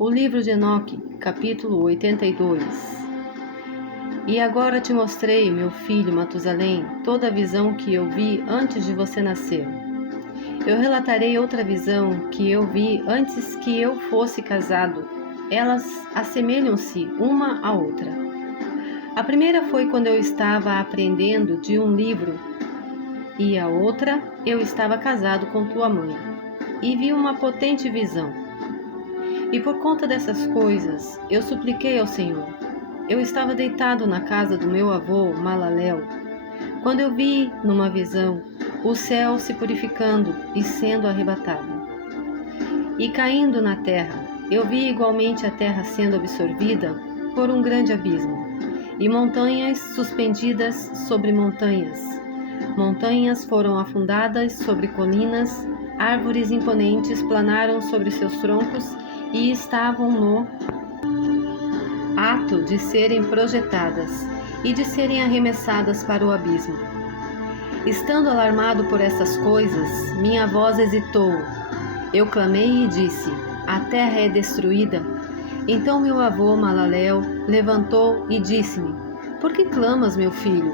O livro de Enoque, capítulo 82. E agora te mostrei, meu filho Matusalém, toda a visão que eu vi antes de você nascer. Eu relatarei outra visão que eu vi antes que eu fosse casado. Elas assemelham-se uma à outra. A primeira foi quando eu estava aprendendo de um livro, e a outra eu estava casado com tua mãe, e vi uma potente visão. E por conta dessas coisas, eu supliquei ao Senhor. Eu estava deitado na casa do meu avô, Malaléu, quando eu vi, numa visão, o céu se purificando e sendo arrebatado. E caindo na terra, eu vi igualmente a terra sendo absorvida por um grande abismo, e montanhas suspendidas sobre montanhas. Montanhas foram afundadas sobre colinas, árvores imponentes planaram sobre seus troncos e estavam no ato de serem projetadas e de serem arremessadas para o abismo. Estando alarmado por essas coisas, minha voz hesitou. Eu clamei e disse: a terra é destruída. Então meu avô Malaléu levantou e disse-me: por que clamas, meu filho?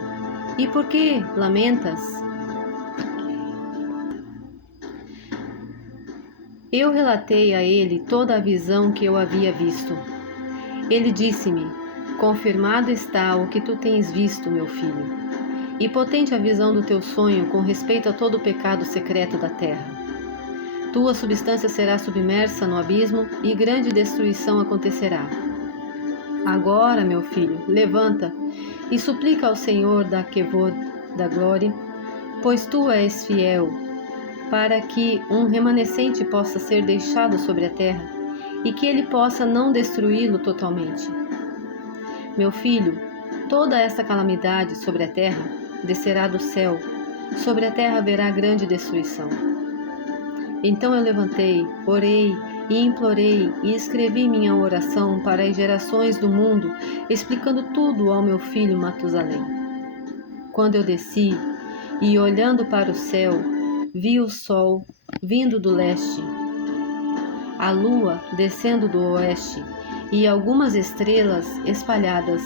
E por que lamentas? Eu relatei a ele toda a visão que eu havia visto. Ele disse-me: confirmado está o que tu tens visto, meu filho, e potente a visão do teu sonho com respeito a todo o pecado secreto da terra. Tua substância será submersa no abismo e grande destruição acontecerá. Agora, meu filho, levanta e suplica ao Senhor da Quevod, da glória, pois tu és fiel, para que um remanescente possa ser deixado sobre a terra e que ele possa não destruí-lo totalmente. Meu filho, toda essa calamidade sobre a terra descerá do céu, sobre a terra haverá grande destruição. Então eu levantei, orei e implorei e escrevi minha oração para as gerações do mundo, explicando tudo ao meu filho Matusalém. Quando eu desci e olhando para o céu, vi o sol vindo do leste, a lua descendo do oeste e algumas estrelas espalhadas,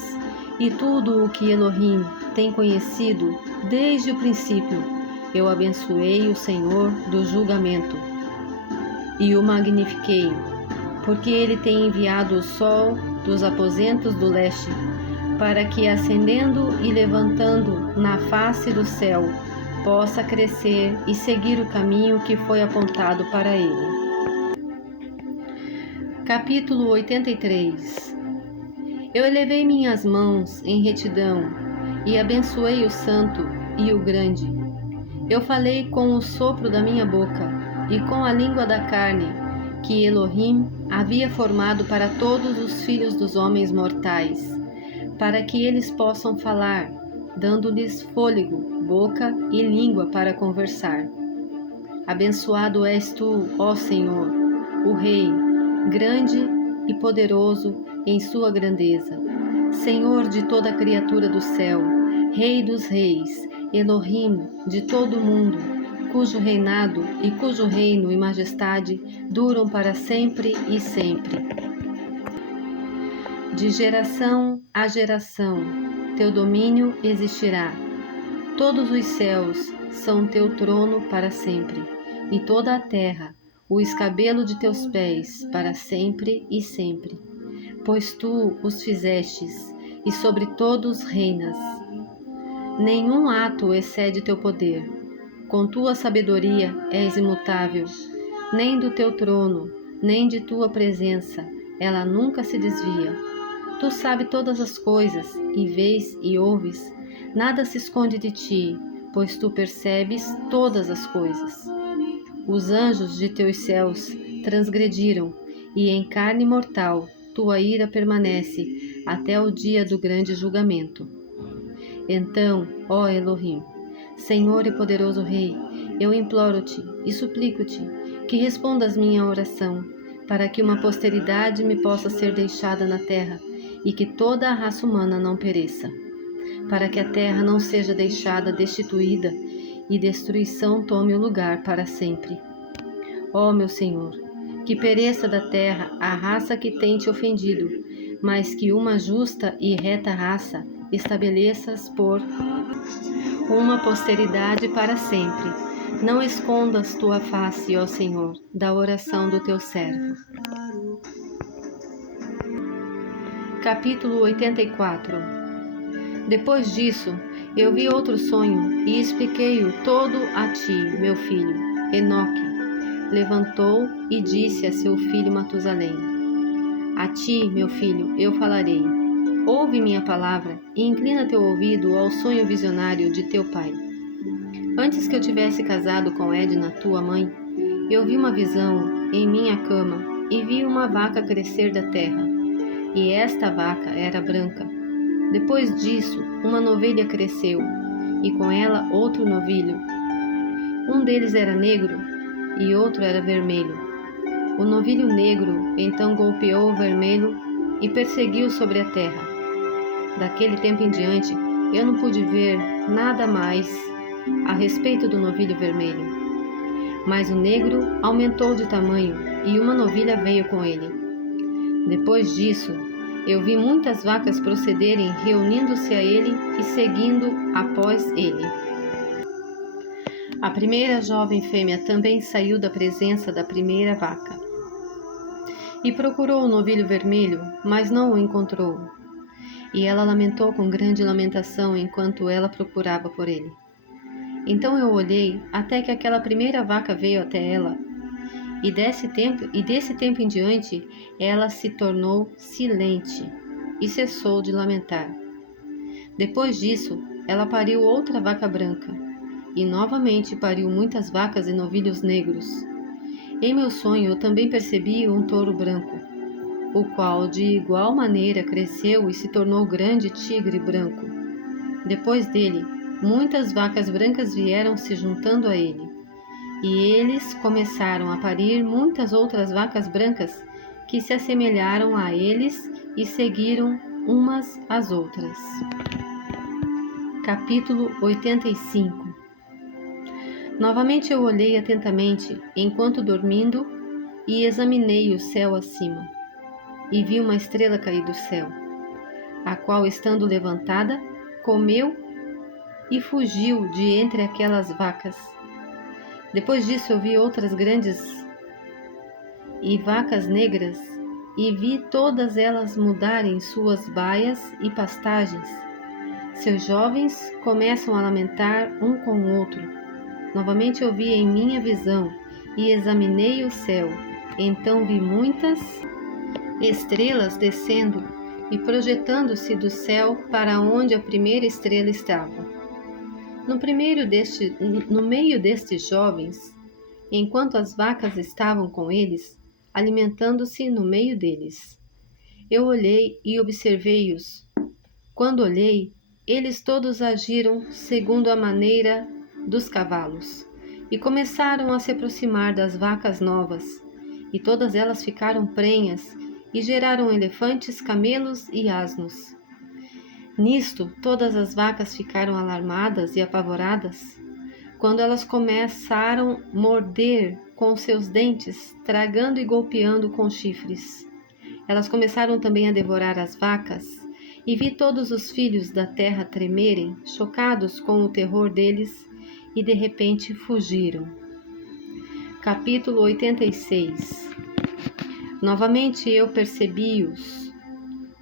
e tudo o que Elohim tem conhecido desde o princípio. Eu abençoei o Senhor do julgamento e o magnifiquei, porque ele tem enviado o sol dos aposentos do leste, para que, ascendendo e levantando na face do céu, possa crescer e seguir o caminho que foi apontado para ele. Capítulo 83. Eu elevei minhas mãos em retidão e abençoei o santo e o grande. Eu falei com o sopro da minha boca e com a língua da carne que Elohim havia formado para todos os filhos dos homens mortais, para que eles possam falar, dando-lhes fôlego, boca e língua para conversar. Abençoado és tu, ó Senhor, o Rei, grande e poderoso em sua grandeza, Senhor de toda a criatura do céu, Rei dos reis, Elohim de todo o mundo, cujo reinado e cujo reino e majestade duram para sempre e sempre. De geração a geração, teu domínio existirá. Todos os céus são teu trono para sempre, e toda a terra, o escabelo de teus pés, para sempre e sempre. Pois tu os fizestes, e sobre todos reinas. Nenhum ato excede teu poder. Com tua sabedoria és imutável. Nem do teu trono, nem de tua presença, ela nunca se desvia. Tu sabes todas as coisas, e vês e ouves. Nada se esconde de ti, pois tu percebes todas as coisas. Os anjos de teus céus transgrediram, e em carne mortal tua ira permanece até o dia do grande julgamento. Então, ó Elohim, Senhor e poderoso Rei, eu imploro-te e suplico-te que respondas minha oração, para que uma posteridade me possa ser deixada na terra e que toda a raça humana não pereça, para que a terra não seja deixada destituída e destruição tome o lugar para sempre. Ó meu Senhor, Que pereça da terra a raça que tem te ofendido, mas que uma justa e reta raça estabeleças por uma posteridade para sempre. Não escondas tua face, ó Senhor, da oração do teu servo. Capítulo 84. Depois disso, eu vi outro sonho e expliquei-o todo a ti, meu filho. Enoque levantou e disse a seu filho Matusalém: A ti, meu filho, eu falarei. Ouve minha palavra e inclina teu ouvido ao sonho visionário de teu pai. Antes que eu tivesse casado com Edna, tua mãe, eu vi uma visão em minha cama e vi uma vaca crescer da terra, e esta vaca era branca. Depois disso, uma novilha cresceu, e com ela outro novilho. Um deles era negro e outro era vermelho. O novilho negro então golpeou o vermelho e perseguiu sobre a terra. Daquele tempo em diante, eu não pude ver nada mais a respeito do novilho vermelho. Mas o negro aumentou de tamanho e uma novilha veio com ele. Depois disso, eu vi muitas vacas procederem, reunindo-se a ele e seguindo após ele. A primeira jovem fêmea também saiu da presença da primeira vaca e procurou o novilho vermelho, mas não o encontrou. E ela lamentou com grande lamentação enquanto ela procurava por ele. Então eu olhei até que aquela primeira vaca veio até ela, e desse tempo em diante ela se tornou silente e cessou de lamentar. Depois disso, ela pariu outra vaca branca, e novamente pariu muitas vacas e novilhos negros. Em meu sonho eu também percebi um touro branco, o qual de igual maneira cresceu e se tornou grande tigre branco. Depois dele, muitas vacas brancas vieram se juntando a ele, e eles começaram a parir muitas outras vacas brancas que se assemelharam a eles e seguiram umas às outras. Capítulo 85. Novamente eu olhei atentamente, enquanto dormindo, e examinei o céu acima, e vi uma estrela cair do céu, a qual, estando levantada, comeu e fugiu de entre aquelas vacas. Depois disso eu vi outras grandes e vacas negras, e vi todas elas mudarem suas baias e pastagens. Seus jovens começam a lamentar um com o outro. Novamente eu vi em minha visão e examinei o céu. Então vi muitas estrelas descendo e projetando-se do céu para onde a primeira estrela estava. No meio destes jovens, enquanto as vacas estavam com eles, alimentando-se no meio deles. Eu olhei e observei-os. Quando olhei, eles todos agiram segundo a maneira dos cavalos, e começaram a se aproximar das vacas novas, e todas elas ficaram prenhas, e geraram elefantes, camelos e asnos. Nisto, todas as vacas ficaram alarmadas e apavoradas, quando elas começaram a morder com seus dentes, tragando e golpeando com chifres. Elas começaram também a devorar as vacas, e vi todos os filhos da terra tremerem, chocados com o terror deles, e de repente fugiram. Capítulo 86. Novamente eu percebi-os,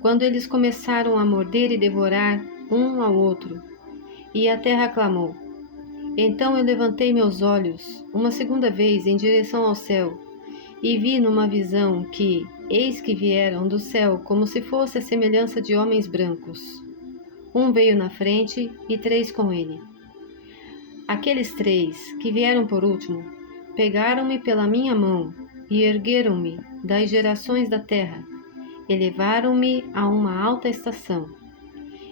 quando eles começaram a morder e devorar um ao outro, e a terra clamou. Então eu levantei meus olhos uma segunda vez em direção ao céu, e vi numa visão que, eis que vieram do céu como se fosse a semelhança de homens brancos. Um veio na frente e 3 com ele. Aqueles 3, que vieram por último, pegaram-me pela minha mão e ergueram-me das gerações da terra, e levaram-me a uma alta estação.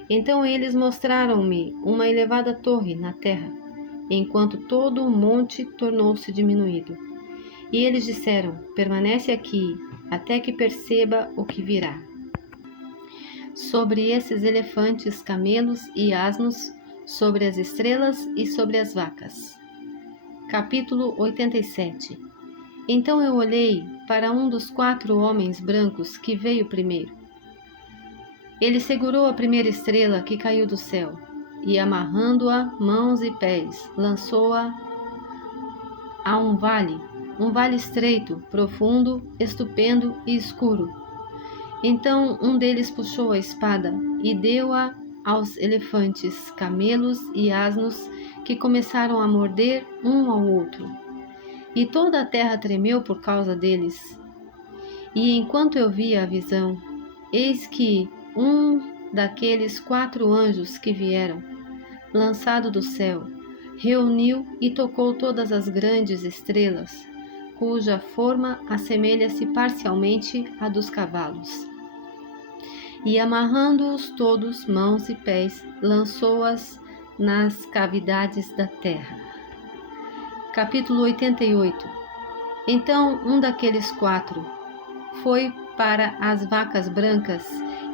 Então eles mostraram-me uma elevada torre na terra, enquanto todo o monte tornou-se diminuído. E eles disseram: permanece aqui, até que perceba o que virá. Sobre esses elefantes, camelos e asnos, sobre as estrelas e sobre as vacas. Capítulo 87. Então eu olhei para um dos 4 homens brancos que veio primeiro. Ele segurou a primeira estrela que caiu do céu e, amarrando-a mãos e pés, lançou-a a um vale estreito, profundo, estupendo e escuro. Então um deles puxou a espada e deu-a aos elefantes, camelos e asnos, que começaram a morder um ao outro. E toda a terra tremeu por causa deles. E enquanto eu via a visão, eis que um daqueles 4 anjos que vieram, lançado do céu, reuniu e tocou todas as grandes estrelas, cuja forma assemelha-se parcialmente à dos cavalos. E amarrando-os todos, mãos e pés, lançou-as nas cavidades da terra. Capítulo 88. Então um daqueles 4 foi para as vacas brancas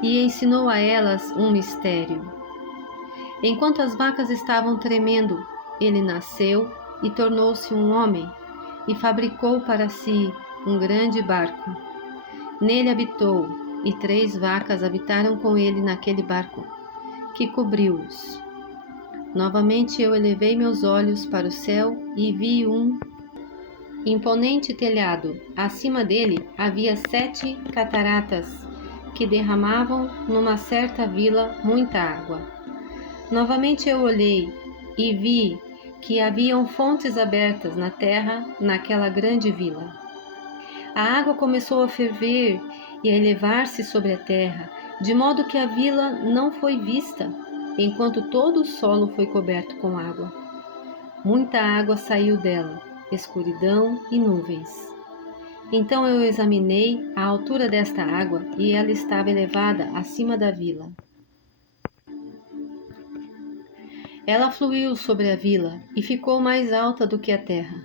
e ensinou a elas um mistério. Enquanto as vacas estavam tremendo, ele nasceu e tornou-se um homem e fabricou para si um grande barco. Nele habitou, e 3 vacas habitaram com ele naquele barco, que cobriu-os. Novamente eu elevei meus olhos para o céu e vi um imponente telhado. Acima dele havia 7 cataratas que derramavam numa certa vila muita água. Novamente eu olhei e vi que haviam fontes abertas na terra naquela grande vila. A água começou a ferver e a elevar-se sobre a terra, de modo que a vila não foi vista, enquanto todo o solo foi coberto com água. Muita água saiu dela, escuridão e nuvens. Então eu examinei a altura desta água e ela estava elevada acima da vila. Ela fluiu sobre a vila e ficou mais alta do que a terra.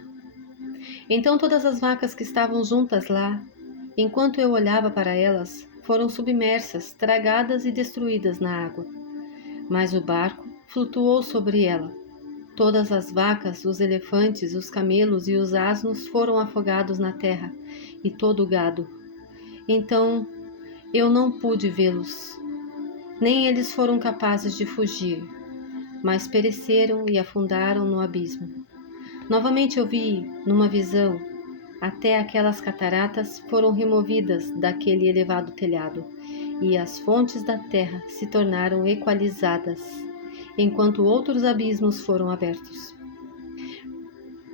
Então todas as vacas que estavam juntas lá, enquanto eu olhava para elas, foram submersas, tragadas e destruídas na água. Mas o barco flutuou sobre ela. Todas as vacas, os elefantes, os camelos e os asnos foram afogados na terra, e todo o gado. Então eu não pude vê-los, nem eles foram capazes de fugir, mas pereceram e afundaram no abismo. Novamente eu vi, numa visão, até aquelas cataratas foram removidas daquele elevado telhado, e as fontes da terra se tornaram equalizadas, enquanto outros abismos foram abertos,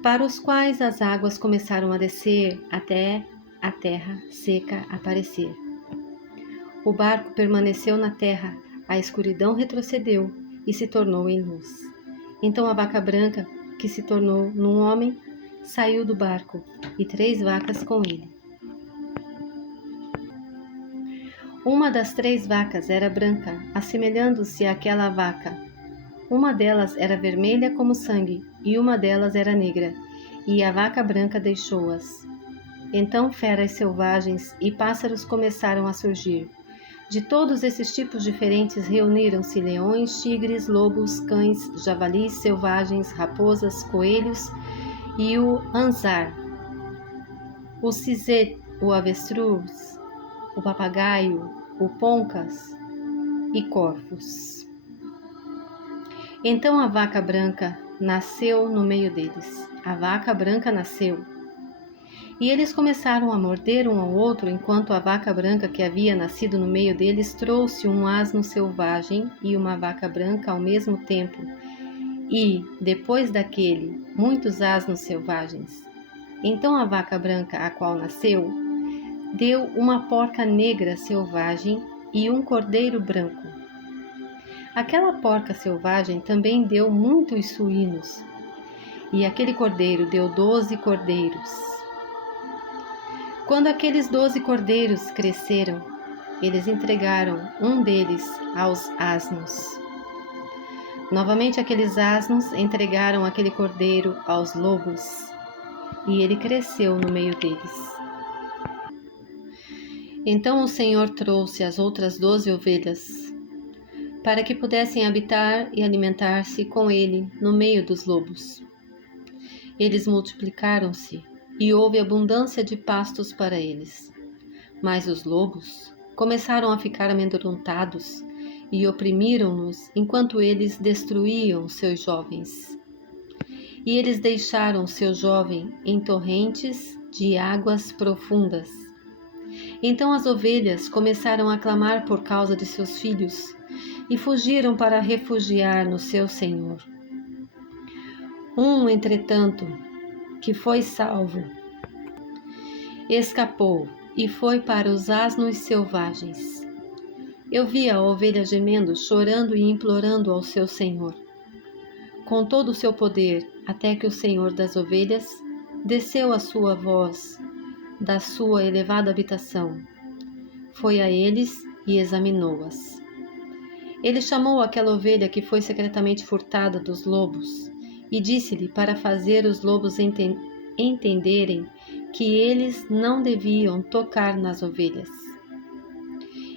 para os quais as águas começaram a descer até a terra seca aparecer. O barco permaneceu na terra, a escuridão retrocedeu e se tornou em luz. Então a vaca branca, que se tornou num homem, saiu do barco, e 3 vacas com ele. Uma das 3 vacas era branca, assemelhando-se àquela vaca. Uma delas era vermelha como sangue, e uma delas era negra, e a vaca branca deixou-as. Então feras selvagens e pássaros começaram a surgir. De todos esses tipos diferentes reuniram-se leões, tigres, lobos, cães, javalis selvagens, raposas, coelhos e o ansar, o cisete, o avestruz, o papagaio, o poncas e corvos. Então a vaca branca nasceu no meio deles. A vaca branca nasceu. E eles começaram a morder um ao outro, enquanto a vaca branca que havia nascido no meio deles trouxe um asno selvagem e uma vaca branca ao mesmo tempo. E, depois daquele, muitos asnos selvagens. Então a vaca branca, a qual nasceu, deu uma porca negra selvagem e um cordeiro branco. Aquela porca selvagem também deu muitos suínos, e aquele cordeiro deu 12 cordeiros. Quando aqueles 12 cordeiros cresceram, eles entregaram um deles aos asnos. Novamente aqueles asnos entregaram aquele cordeiro aos lobos, e ele cresceu no meio deles. Então o Senhor trouxe as outras 12 ovelhas, para que pudessem habitar e alimentar-se com ele no meio dos lobos. Eles multiplicaram-se e houve abundância de pastos para eles. Mas os lobos começaram a ficar amedrontados e oprimiram-nos enquanto eles destruíam seus jovens. E eles deixaram seu jovem em torrentes de águas profundas. Então as ovelhas começaram a clamar por causa de seus filhos e fugiram para refugiar no seu senhor. Entretanto, que foi salvo, escapou e foi para os asnos selvagens. Eu vi a ovelha gemendo, chorando e implorando ao seu senhor, com todo o seu poder, até que o senhor das ovelhas desceu a sua voz da sua elevada habitação. Foi a eles e examinou-as. Ele chamou aquela ovelha que foi secretamente furtada dos lobos e disse-lhe para fazer os lobos entenderem que eles não deviam tocar nas ovelhas.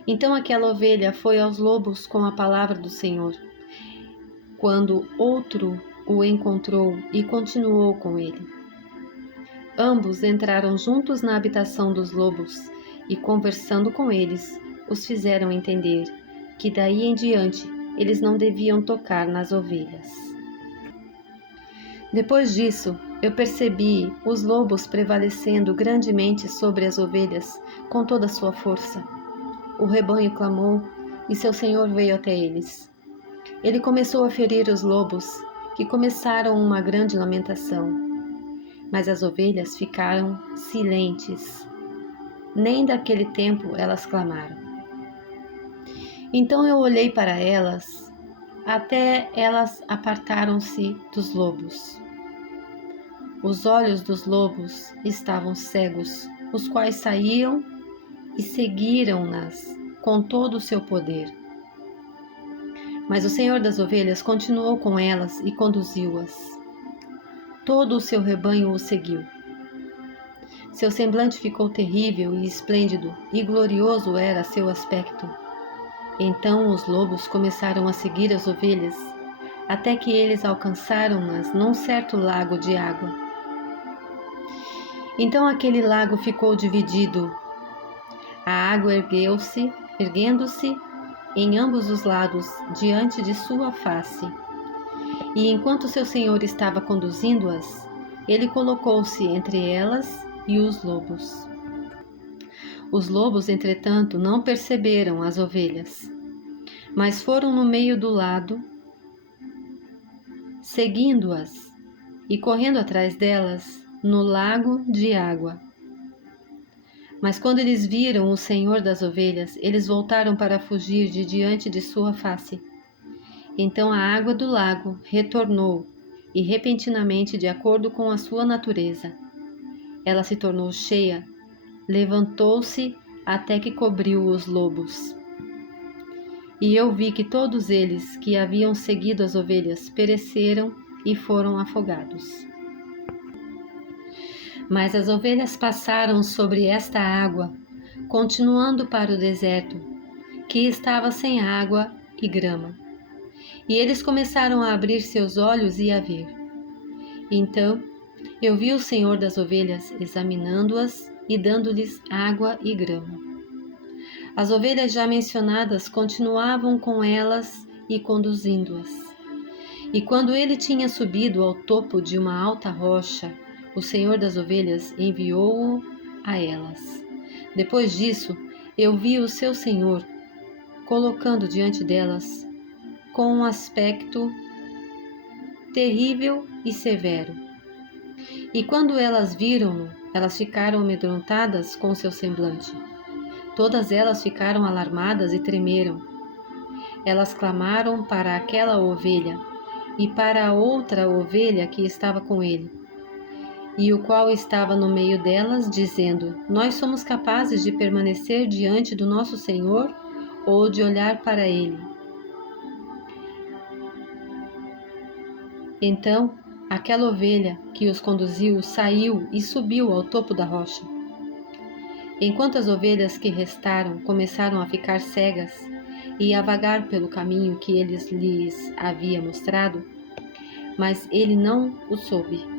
Então aquela ovelha foi aos lobos com a palavra do Senhor, quando outro o encontrou e continuou com ele. Ambos entraram juntos na habitação dos lobos e, conversando com eles, os fizeram entender que daí em diante eles não deviam tocar nas ovelhas. Depois disso, eu percebi os lobos prevalecendo grandemente sobre as ovelhas com toda a sua força. O rebanho clamou e seu senhor veio até eles. Ele começou a ferir os lobos, que começaram uma grande lamentação. Mas as ovelhas ficaram silentes. Nem daquele tempo elas clamaram. Então eu olhei para elas, até elas apartaram-se dos lobos. Os olhos dos lobos estavam cegos, os quais saíam e seguiram-nas com todo o seu poder. Mas o Senhor das ovelhas continuou com elas e conduziu-as. Todo o seu rebanho o seguiu. Seu semblante ficou terrível e esplêndido, e glorioso era seu aspecto. Então os lobos começaram a seguir as ovelhas, até que eles alcançaram-nas num certo lago de água. Então aquele lago ficou dividido. A água erguendo-se em ambos os lados diante de sua face. E enquanto seu senhor estava conduzindo-as, ele colocou-se entre elas e os lobos. Os lobos, entretanto, não perceberam as ovelhas, mas foram no meio do lado, seguindo-as e correndo atrás delas no lago de água. Mas quando eles viram o Senhor das ovelhas, eles voltaram para fugir de diante de sua face. Então a água do lago retornou, e repentinamente, de acordo com a sua natureza, ela se tornou cheia, levantou-se até que cobriu os lobos. E eu vi que todos eles que haviam seguido as ovelhas pereceram e foram afogados. Mas as ovelhas passaram sobre esta água, continuando para o deserto, que estava sem água e grama. E eles começaram a abrir seus olhos e a ver. Então eu vi o Senhor das ovelhas examinando-as e dando-lhes água e grama. As ovelhas já mencionadas continuavam com elas e conduzindo-as. E quando ele tinha subido ao topo de uma alta rocha, o Senhor das ovelhas enviou-o a elas. Depois disso, eu vi o seu Senhor colocando diante delas com um aspecto terrível e severo. E quando elas viram-no, elas ficaram amedrontadas com seu semblante. Todas elas ficaram alarmadas e tremeram. Elas clamaram para aquela ovelha e para a outra ovelha que estava com ele, e o qual estava no meio delas, dizendo: Nós somos capazes de permanecer diante do nosso Senhor ou de olhar para ele? Então aquela ovelha que os conduziu saiu e subiu ao topo da rocha. Enquanto as ovelhas que restaram começaram a ficar cegas e a vagar pelo caminho que ele lhes havia mostrado, mas ele não o soube.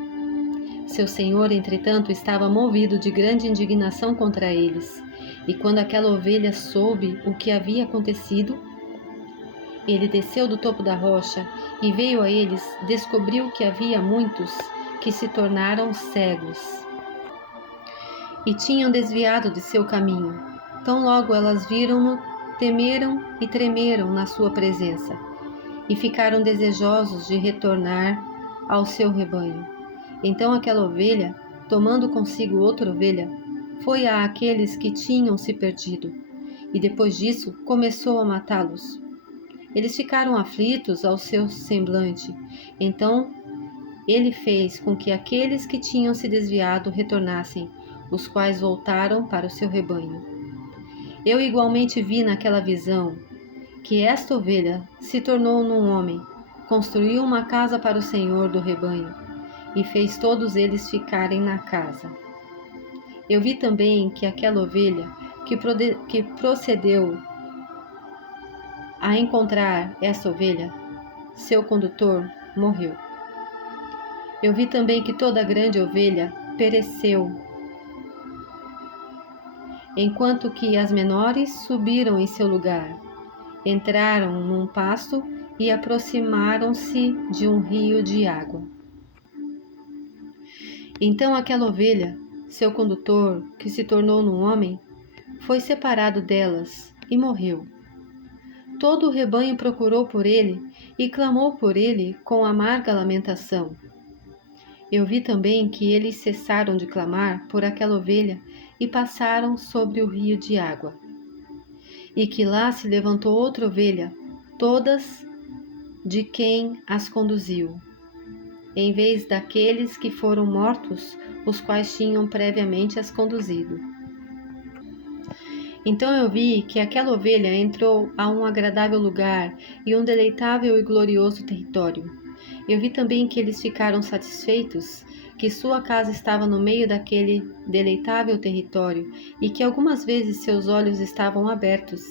Seu senhor, entretanto, estava movido de grande indignação contra eles. E quando aquela ovelha soube o que havia acontecido, ele desceu do topo da rocha e veio a eles, descobriu que havia muitos que se tornaram cegos e tinham desviado de seu caminho. Tão logo elas viram-no, temeram e tremeram na sua presença, e ficaram desejosos de retornar ao seu rebanho. Então aquela ovelha, tomando consigo outra ovelha, foi a aqueles que tinham se perdido, e depois disso começou a matá-los. Eles ficaram aflitos ao seu semblante. Então ele fez com que aqueles que tinham se desviado retornassem, os quais voltaram para o seu rebanho. Eu igualmente vi naquela visão que esta ovelha se tornou num homem, construiu uma casa para o Senhor do rebanho e fez todos eles ficarem na casa. Eu vi também que aquela ovelha que procedeu a encontrar essa ovelha, seu condutor morreu. Eu vi também que toda a grande ovelha pereceu, enquanto que as menores subiram em seu lugar, entraram num pasto e aproximaram-se de um rio de água. Então aquela ovelha, seu condutor, que se tornou num homem, foi separado delas e morreu. Todo o rebanho procurou por ele e clamou por ele com amarga lamentação. Eu vi também que eles cessaram de clamar por aquela ovelha e passaram sobre o rio de água. E que lá se levantou outra ovelha, todas de quem as conduziu, em vez daqueles que foram mortos, os quais tinham previamente as conduzido. Então eu vi que aquela ovelha entrou a um agradável lugar e um deleitável e glorioso território. Eu vi também que eles ficaram satisfeitos, que sua casa estava no meio daquele deleitável território e que algumas vezes seus olhos estavam abertos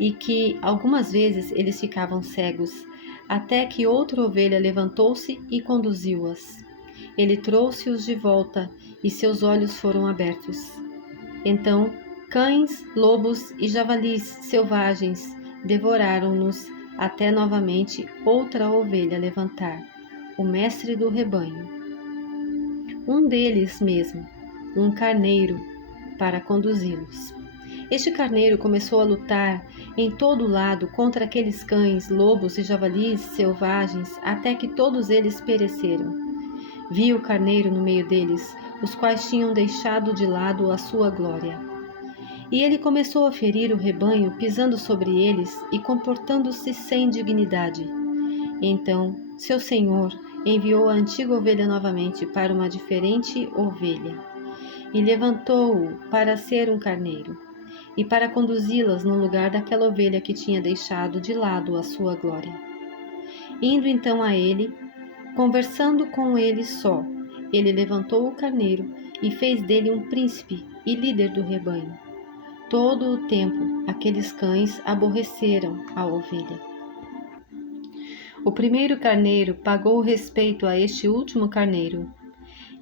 e que algumas vezes eles ficavam cegos, até que outra ovelha levantou-se e conduziu-as. Ele trouxe-os de volta e seus olhos foram abertos. Então, cães, lobos e javalis selvagens devoraram-nos até novamente outra ovelha levantar, o mestre do rebanho. Um deles mesmo, um carneiro, para conduzi-los. Este carneiro começou a lutar em todo lado contra aqueles cães, lobos e javalis selvagens, até que todos eles pereceram. Vi o carneiro no meio deles, os quais tinham deixado de lado a sua glória. E ele começou a ferir o rebanho, pisando sobre eles e comportando-se sem dignidade. Então, seu senhor enviou a antiga ovelha novamente para uma diferente ovelha, e levantou-o para ser um carneiro, e para conduzi-las no lugar daquela ovelha que tinha deixado de lado a sua glória. Indo então a ele, conversando com ele só, ele levantou o carneiro e fez dele um príncipe e líder do rebanho. Todo o tempo, aqueles cães aborreceram a ovelha. O primeiro carneiro pagou respeito a este último carneiro.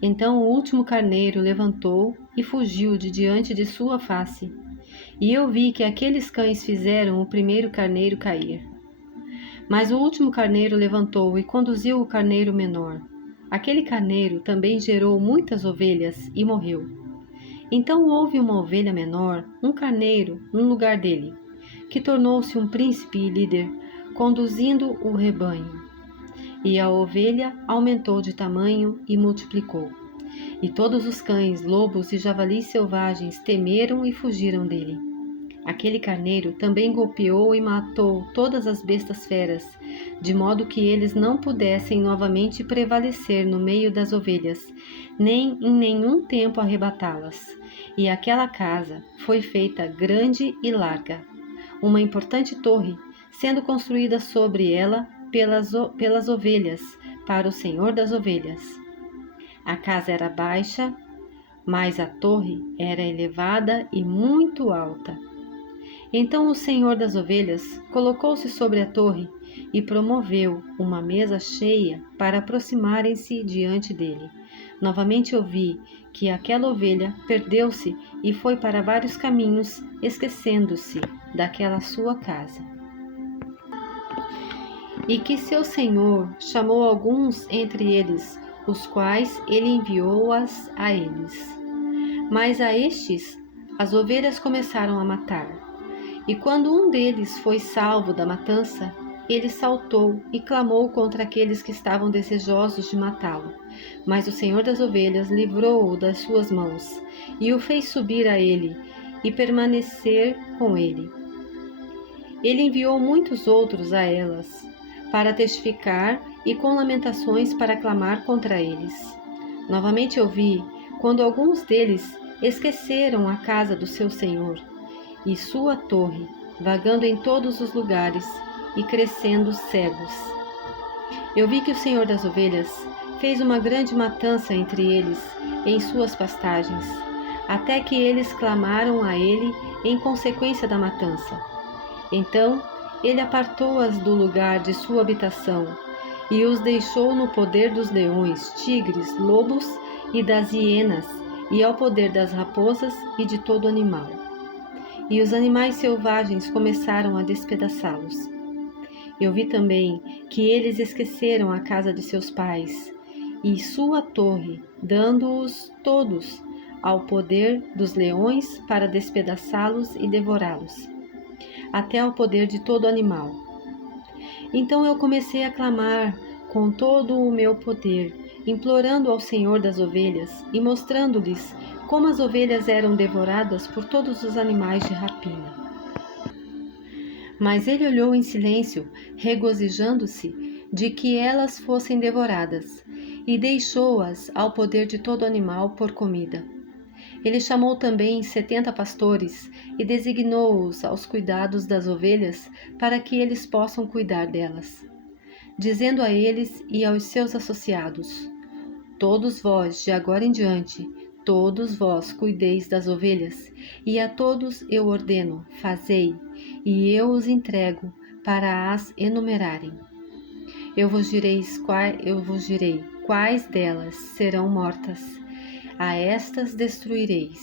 Então o último carneiro levantou e fugiu de diante de sua face. E eu vi que aqueles cães fizeram o primeiro carneiro cair. Mas o último carneiro levantou e conduziu o carneiro menor. Aquele carneiro também gerou muitas ovelhas e morreu. Então houve uma ovelha menor, um carneiro, no lugar dele, que tornou-se um príncipe e líder, conduzindo o rebanho. E a ovelha aumentou de tamanho e multiplicou. E todos os cães, lobos e javalis selvagens temeram e fugiram dele. Aquele carneiro também golpeou e matou todas as bestas feras, de modo que eles não pudessem novamente prevalecer no meio das ovelhas, nem em nenhum tempo arrebatá-las. E aquela casa foi feita grande e larga, uma importante torre, sendo construída sobre ela pelas ovelhas, para o Senhor das ovelhas. A casa era baixa, mas a torre era elevada e muito alta. Então o Senhor das ovelhas colocou-se sobre a torre e promoveu uma mesa cheia para aproximarem-se diante dele, Novamente eu vi que aquela ovelha perdeu-se e foi para vários caminhos, esquecendo-se daquela sua casa. E que seu senhor chamou alguns entre eles, os quais ele enviou-as a eles. Mas a estes as ovelhas começaram a matar. E quando um deles foi salvo da matança, ele saltou e clamou contra aqueles que estavam desejosos de matá-lo. Mas o Senhor das ovelhas livrou-o das suas mãos e o fez subir a ele e permanecer com ele. Ele enviou muitos outros a elas, para testificar e com lamentações para clamar contra eles. Novamente eu vi, quando alguns deles esqueceram a casa do seu senhor e sua torre, vagando em todos os lugares e crescendo cegos. Eu vi que o Senhor das ovelhas fez uma grande matança entre eles em suas pastagens, até que eles clamaram a ele em consequência da matança. Então ele apartou-as do lugar de sua habitação e os deixou no poder dos leões, tigres, lobos e das hienas, e ao poder das raposas e de todo animal. E os animais selvagens começaram a despedaçá-los. Eu vi também que eles esqueceram a casa de seus pais e sua torre, dando-os todos ao poder dos leões para despedaçá-los e devorá-los, até ao poder de todo animal. Então eu comecei a clamar com todo o meu poder, implorando ao Senhor das ovelhas e mostrando-lhes como as ovelhas eram devoradas por todos os animais de rapina. Mas ele olhou em silêncio, regozijando-se de que elas fossem devoradas, e deixou-as ao poder de todo animal por comida. Ele chamou também 70 pastores e designou-os aos cuidados das ovelhas para que eles possam cuidar delas, dizendo a eles e aos seus associados: todos vós, de agora em diante, todos vós cuideis das ovelhas, e a todos eu ordeno, fazei, e eu os entrego para as enumerarem. Eu vos direi quais delas serão mortas, a estas destruireis.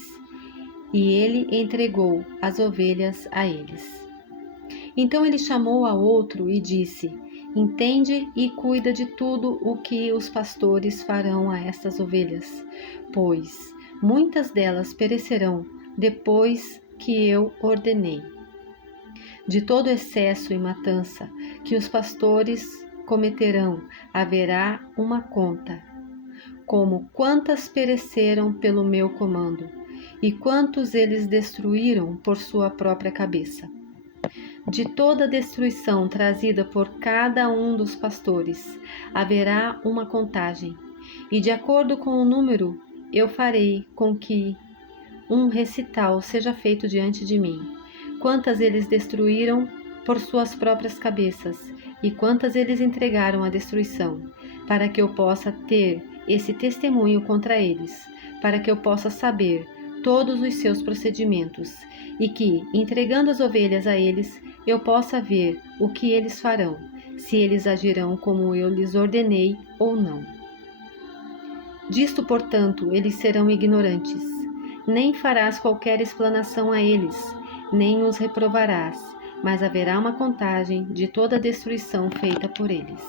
E ele entregou as ovelhas a eles. Então ele chamou a outro e disse: entende e cuida de tudo o que os pastores farão a estas ovelhas, pois muitas delas perecerão depois que eu ordenei. De todo excesso e matança que os pastores cometerão, haverá uma conta, como quantas pereceram pelo meu comando, e quantos eles destruíram por sua própria cabeça. De toda destruição trazida por cada um dos pastores, haverá uma contagem, e de acordo com o número, eu farei com que um recital seja feito diante de mim, quantas eles destruíram por suas próprias cabeças, e quantas eles entregaram à destruição, para que eu possa ter esse testemunho contra eles, para que eu possa saber todos os seus procedimentos, e que, entregando as ovelhas a eles, eu possa ver o que eles farão, se eles agirão como eu lhes ordenei ou não. Disto, portanto, eles serão ignorantes. Nem farás qualquer explanação a eles, nem os reprovarás, mas haverá uma contagem de toda a destruição feita por eles.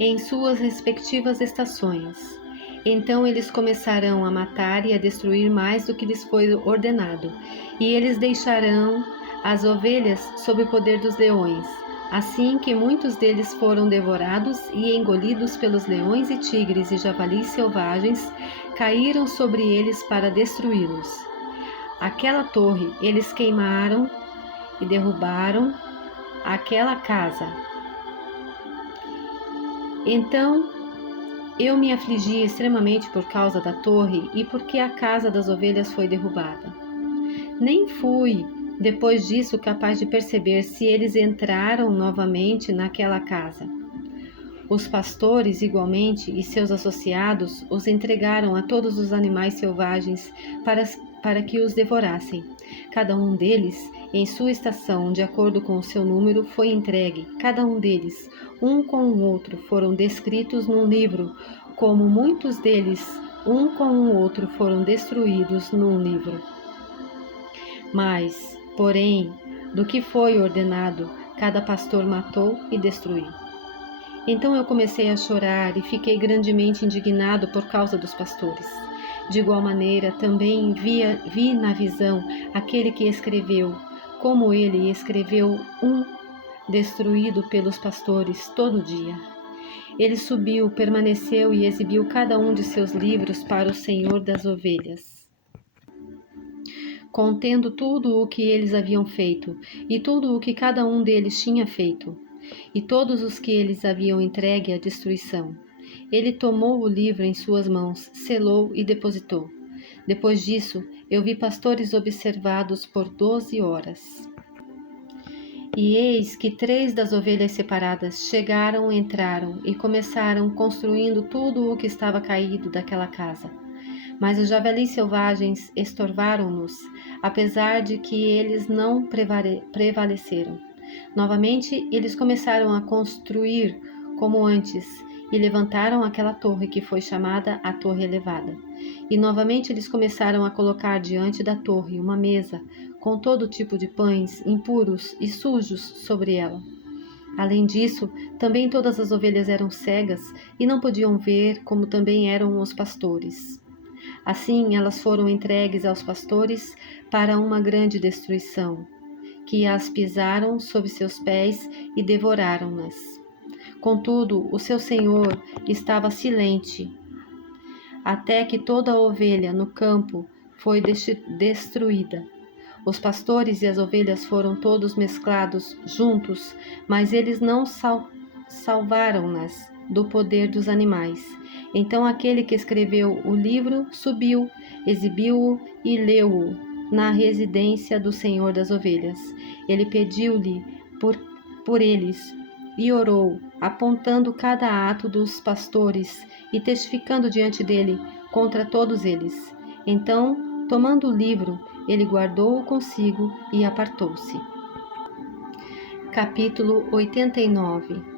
Em suas respectivas estações. Então eles começarão a matar e a destruir mais do que lhes foi ordenado, e eles deixarão as ovelhas sob o poder dos leões, assim que muitos deles foram devorados e engolidos pelos leões e tigres e javalis selvagens, caíram sobre eles para destruí-los. Aquela torre eles queimaram e derrubaram aquela casa. Então eu me afligi extremamente por causa da torre e porque a casa das ovelhas foi derrubada. Nem fui, depois disso, capaz de perceber se eles entraram novamente naquela casa. Os pastores, igualmente, e seus associados os entregaram a todos os animais selvagens para que os devorassem. Cada um deles, em sua estação, de acordo com o seu número, foi entregue. Cada um deles, um com o outro, foram descritos num livro como muitos deles, um com o outro, foram destruídos num livro. Mas, porém, do que foi ordenado, cada pastor matou e destruiu. Então eu comecei a chorar e fiquei grandemente indignado por causa dos pastores. De igual maneira, também vi na visão aquele que escreveu, como ele escreveu destruído pelos pastores todo dia. Ele subiu, permaneceu e exibiu cada um de seus livros para o Senhor das ovelhas, contendo tudo o que eles haviam feito, e tudo o que cada um deles tinha feito, e todos os que eles haviam entregue à destruição. Ele tomou o livro em suas mãos, selou e depositou. Depois disso, eu vi pastores observados por 12 horas. E eis que 3 das ovelhas separadas entraram e começaram construindo tudo o que estava caído daquela casa. Mas os javalis selvagens estorvaram-nos, apesar de que eles não prevaleceram. Novamente, eles começaram a construir como antes, e levantaram aquela torre que foi chamada a Torre Elevada. E novamente eles começaram a colocar diante da torre uma mesa, com todo tipo de pães impuros e sujos sobre ela. Além disso, também todas as ovelhas eram cegas e não podiam ver, como também eram os pastores. Assim, elas foram entregues aos pastores para uma grande destruição, que as pisaram sob seus pés e devoraram-nas. Contudo, o seu senhor estava silente, até que toda a ovelha no campo foi destruída. Os pastores e as ovelhas foram todos mesclados juntos, mas eles não salvaram-nas do poder dos animais. Então aquele que escreveu o livro subiu, exibiu-o e leu-o na residência do Senhor das ovelhas. Ele pediu-lhe por eles e orou, apontando cada ato dos pastores e testificando diante dele contra todos eles. Então, tomando o livro, ele guardou-o consigo e apartou-se. Capítulo 89.